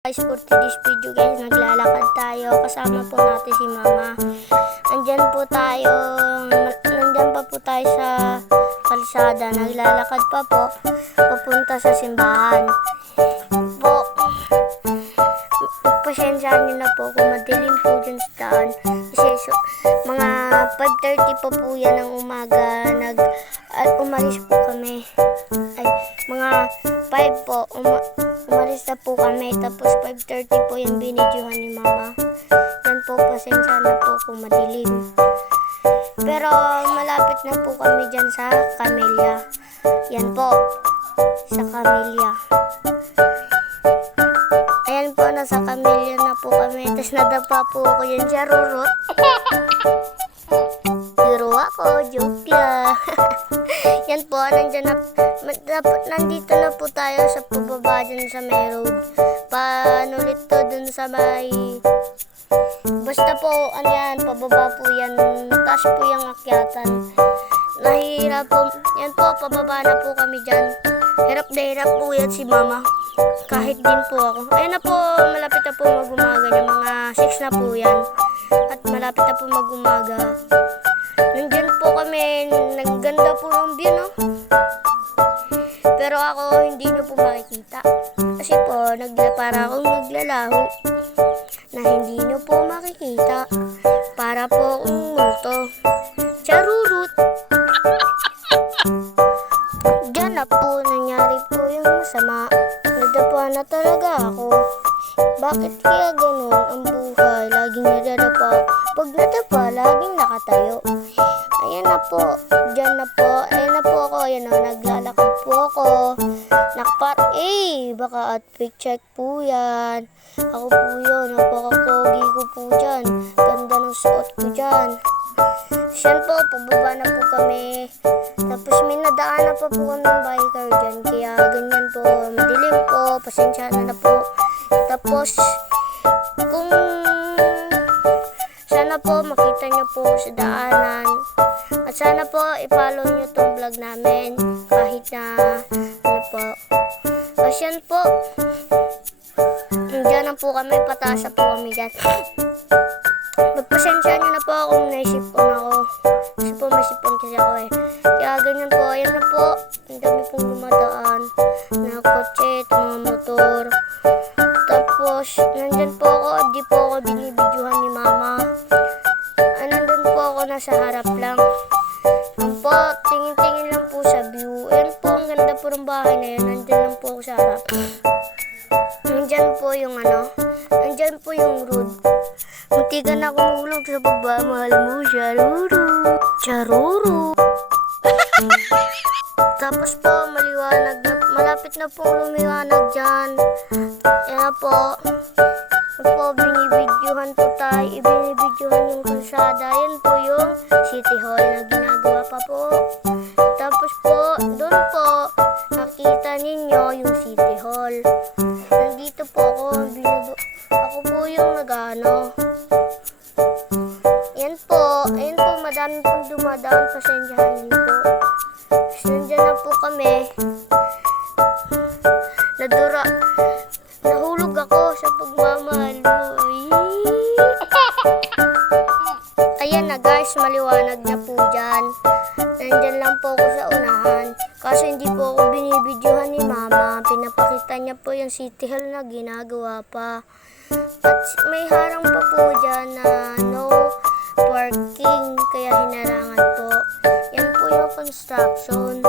Guys, for today's video guys, naglalakad tayo. Kasama po natin si mama. Nandyan pa po tayo sa kalsada. Naglalakad pa po, papunta sa simbahan. Po, pasensyahan nyo na po kung madilim po dyan sa daan. Kasi mga 5:30 pa po yan ng umaga. Umalis po kami. Ay, mga 5 po, umalis na po kami. Tapos 5:30 po yung binidyohan ni mama. Yan po, pasensya na po kung madilim. Pero malapit na po kami dyan sa Camellia. Yan po, sa Camellia. Ayan po, nasa Camellia na po kami. Tapos nadapa po ako yan sa rurot. Biro ako, joke lang. Yan po, nandito na po tayo sa pababa dyan sa may road. Panulit to dun sa may... Basta po, yan, pababa po yan. Taas po yung akyatan. Nahihirap po. Yan po, pababa na po kami dyan. Hirap na hirap po yan si mama. Kahit din po ako. Ayan na po, malapit na po mag-umaga. Yung mga 6 na po yan. At malapit na po mag-umaga. Nandyan po kami. Nagganda po ng view, no? Pero ako, hindi nyo po makikita. Kasi po, para akong naglalaho na hindi nyo po makikita. Para po akong multo. Charurut! Diyan na po, nangyari po yung masama. Nadapa na talaga ako. Bakit kaya ganun ang buhay? Laging nadadapa. Pag nadapa, laging nakatayo. Ayan na po. Diyan na po. Ayan na po ako. Ayan na, naglalakad po ako. Baka outfit check po yan. Ako po yun. Napaka-pogi ko po dyan. Ganda ng suot ko dyan. Siyan po, pababa na po kami. Tapos may nadaanan pa po kami ng biker dyan. Kaya ganyan po. Madilim po. Pasensya na po. Tapos, kung sana po makita nyo po sa daanan. At sana po i-follow nyo tong vlog namin. Kahit na ano po. Asyan po. Diyan na po kami. Pataas na po kami dyan. Magpasensya nyo na po kung naisipon ako. Kasi po may sipon kasi ako eh. Kaya ganyan po. Ayan na po. Ang dami pong dumadaan. Na kotse, mga motor. Tapos, nandyan po ako. Di po ako binibidyohan ni mama. Nandun po ako nasa harap lang. Yan po, tingin-tingin lang po sa view. Ayan po, ang ganda po ng bahay na yun. Nandyan lang po ako sa harap. Nandyan po yung nandyan po yung road. Munti ka na kumulog sa baba. Mahal mo, charuru. Charuru. Tapos po, maliwanag na, malapit na po lumiwanag dyan. Yan na po. Yan po, binibidyohan po tayo. Ibinibidyohan yung kalsada. Yan po yung City Hall na ginagawa pa po. Tapos po, doon po, nakita ninyo yung City Hall. Nandito po ako. Ako po yung nag-ano. Yan po. Ayan po, madami pong dumadaan. Pasensyahan niyo po. Nandiyan na po kami. Nahulog ako sa pagmamahal mo. Ayan na guys, maliwanag na po dyan. Nandyan lang po ako sa unahan. Kasi hindi po ako binibidyohan ni mama. Pinapakita niya po yung City Hall na ginagawa pa. At may harang pa po dyan na no parking. Kaya hinarangan po. Yan po yung construction.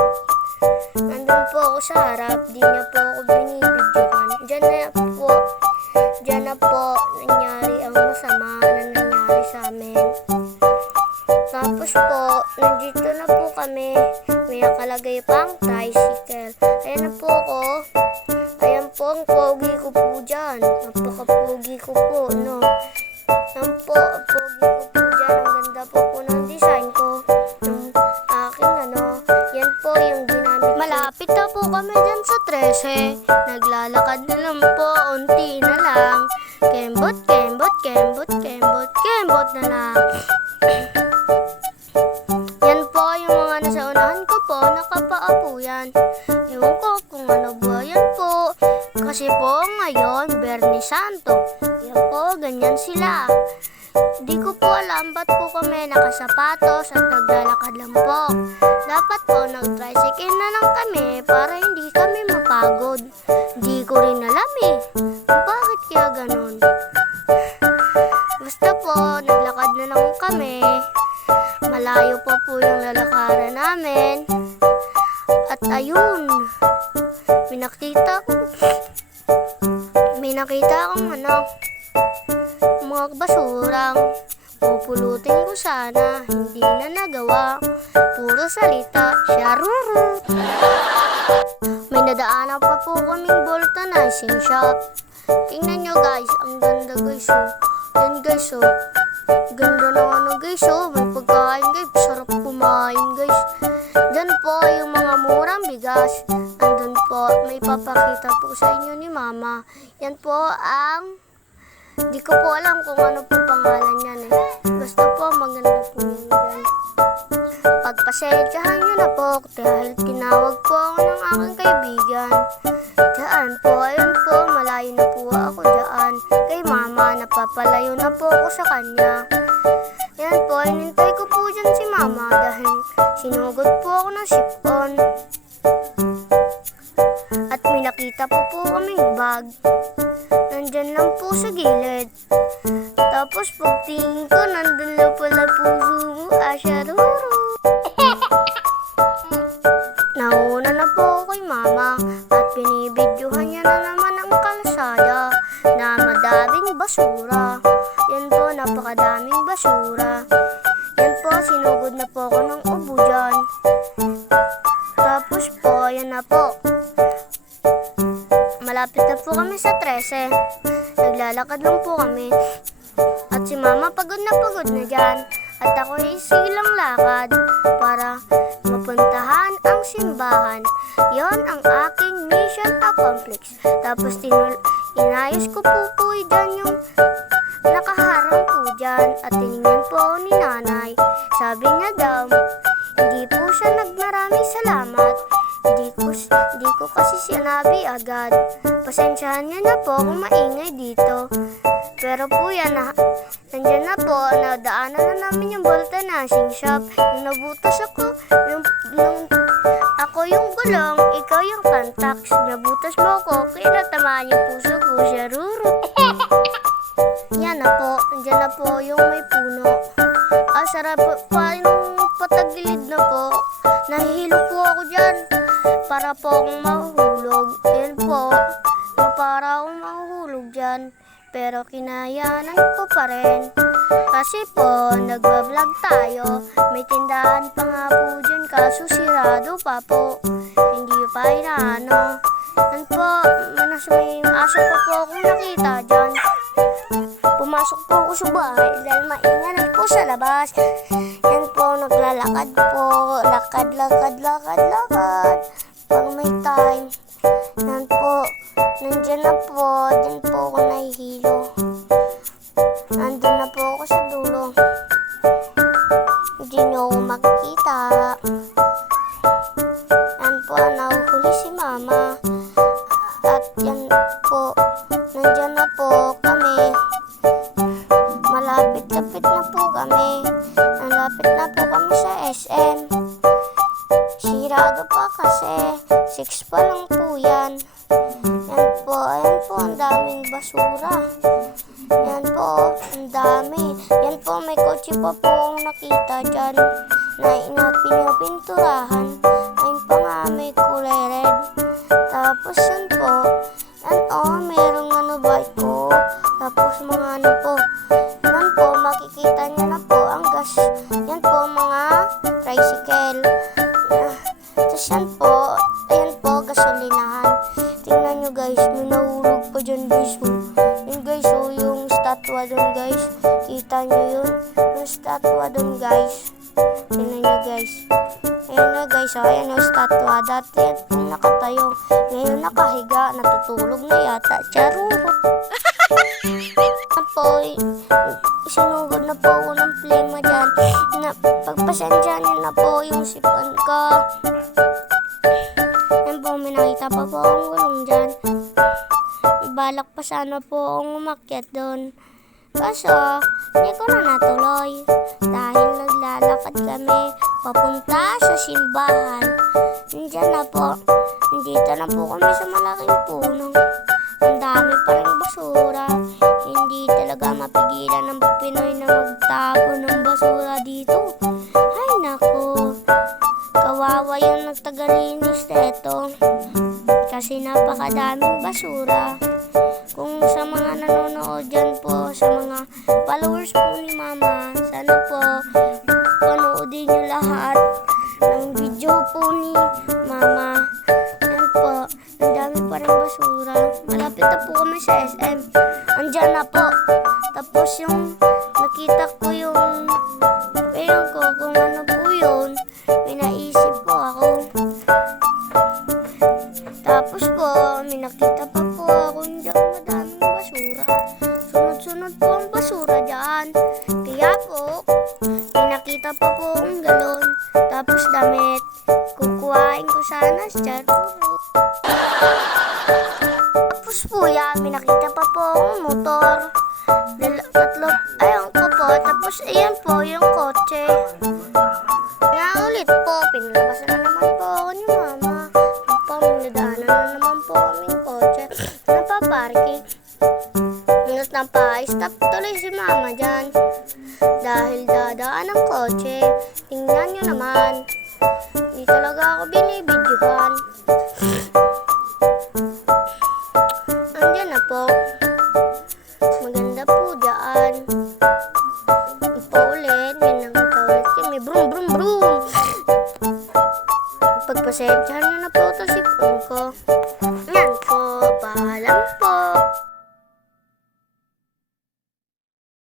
Nandun po ako sa harap. Di niya po ako binibidyohan. Diyan na po nangyari ang masama na nangyari sa amin. Tapos po, nandito na po kami. May nakalagay pang tricycle. Ayan na po ako. Ayan po ang pogi ko po dyan. Napaka-pogi ko po, no? Ayan po, ang pogi ko po dyan. Ang ganda po ng design ko. Yung aking yan po yung ginamit. Malapit na po kami dyan sa 13. Naglalakad na lang po, unti na lang. Kembot, kembot, kembot, kembot, kembot na lang. Yan po yung mga nasa unahan ko po, nakapaa po yan. Ewan ko kung ano ba yan po. Kasi po ngayon, Bernis Santo. Yan po, ganyan sila. Di ko po alam ba't po kami nakasapatos at naglalakad lang po. Dapat po nag-tricycle na lang kami para hindi kami mapagod. Di ko rin alam eh. Bakit kaya ganon? Basta po, naglakad na lang kami. Malayo pa po yung lalakaran namin. At ayun, may nakita akong mga basurang pupulutin ko sana, hindi na nagawa. Puro salita, syarurut. May nadaanan pa po kaming vulcanizing shop. Tingnan nyo guys, ang ganda guys oh. Yan guys oh. Ganda ng guys oh. May pagkain guys, sarap kumain guys. Diyan po yung mga murang bigas. Andun po, may papakita po sa inyo ni Mama. Yan po ang, di ko po alam kung ano po pangalan yan eh. Basta po maganda po yan guys. Pagpasensyahan nyo na po dahil tinawag po ako ng aking kaibigan. Diyan po, ayun po, malayo na po ako diyan. Kay Mama, napapalayo na po ako sa kanya. Yan po, inintay ko po dyan si Mama dahil sinugod po ako ng sipon. At may nakita po kaming bag. Nandyan lang po sa gilid. Tapos pagtingin ko, nandun lang pala puso mo, asyaruro. Nauna na po ako kay Mama at binibidyohan niya na naman ang kalsada na madaming basura. Yan po, napakadaming basura. Yan po, sinugod na po ako ng ubo dyan. Tapos po, yan na po. Malapit na po kami sa 13. Naglalakad lang po kami. At si Mama pagod na dyan. At ako ay silang lakad para mapuntahan ang simbahan. Yon ang aking mission accomplished. Tapos inayos ko po dyan yung nakaharang po dyan. At tinignan po ako ni Nanay. Sabi niya daw, hindi po siya nagmaraming salamat. Di ko kasi sinabi agad. Pasensyahan niyo na po kung maingay dito. Pero po yan, nandyan na po, nadaanan na namin yung vulcanizing shop. Nung nabutas ako, ako yung gulong, ikaw yung contacts. Nabutas mo ako, kaya natamaan yung puso ko, syaruro. Yan na po, nandyan na po yung may puno. Sarap po, yung patagilid na po. Nahihilo po ako dyan para po akong mahuhulog. Yan po, para akong mahuhulog dyan. Pero kinayanan ko pa rin. Kasi po, nagbablog tayo. May tindahan pa nga po dyan, kaso sirado pa po. Hindi pa inaano. Yan po, may aso pa po akong nakita dyan. Pumasok po ako sa bahay dahil maingan po sa labas. Yan po, naglalakad po. Lakad. Pag may time. Yan po, nandyan na po. Diyan po ako nahihilo. Nandun na po ako sa dulo. Hindi nyo ako makikita. Yan po, nahuhuli si Mama. At yan po, nandyan na po kami. Malapit-lapit na po kami. Malapit na po kami sa SM. Sirado pa kasi 6 pa lang po yan. Yan po, ayan po, ang daming basura. Yan po, ang dami. Yan po, may kotse pa po akong nakita dyan na pinapinturahan. Ayun pa nga, may kulay red. Tapos yan po, yan merong bike po. Tapos mga po. Yan po, makikita nyo na po ang gas. Yan po, mga tricycle. Tapos yan po, ayan po, gasolinahan. Tingnan nyo guys, may nahulog pa dyan guys. Yun guys, yung statwa dun guys. Kita nyo yun? Yung statwa dun guys. Tingnan nyo guys. Ayan na guys, ayan yung statwa. Dati yan po nakatayo. Ngayon nakahiga, natutulog na yata. Charurot. Po, sinugod na po ako ng plema dyan. Pagpasensyahan niyo na po yung sipon ko. Yan po, may nakita pa po akong gulong dyan. Balak pa sana na po akong umakyat doon. Kaso, hindi ko na natuloy. Dahil naglalakad kami papunta sa simbahan. Nandiyan na po. Nandito na po kami sa malaking puno. Ang dami pa rin basura. Hindi talaga mapigilan ng Pinoy na magtapo ng basura dito. Ay nako, kawawa yung nagtagalinis nito. Kasi napakadaming basura. Kung sa mga nanonood dyan po, sa mga followers po ni Mama, sana po panoodin nyo lahat ng video po ni Mama. Yan po, ang dami pa rin basura. Malapit na po kami sa SM. Andyan na po. Tapos yung nakita ko yung ayun ko kung ano po yun. May naisip po ako. Tapos po, may nakita pa po ako dyan madaming basura. Sunod-sunod po ang basura dyan. Kaya po, may nakita pa po akong galon. Tapos damit. Kukuhain ko sana sa Charuro. Tapos po yan, may nakita pa po akong motor. Tatlo, ayun ko po. Tapos ayan po yung kotse. Nga ulit po, pinalabasan na naman po ako ni Mama. Paminadaanan na naman po kaming kotse. Napaparking. Ingat na pa, stop tuloy si Mama dyan. Dahil dadaan ang kotse. Tingnan nyo naman. Hindi talaga ako binibidyohan. Andyan na po.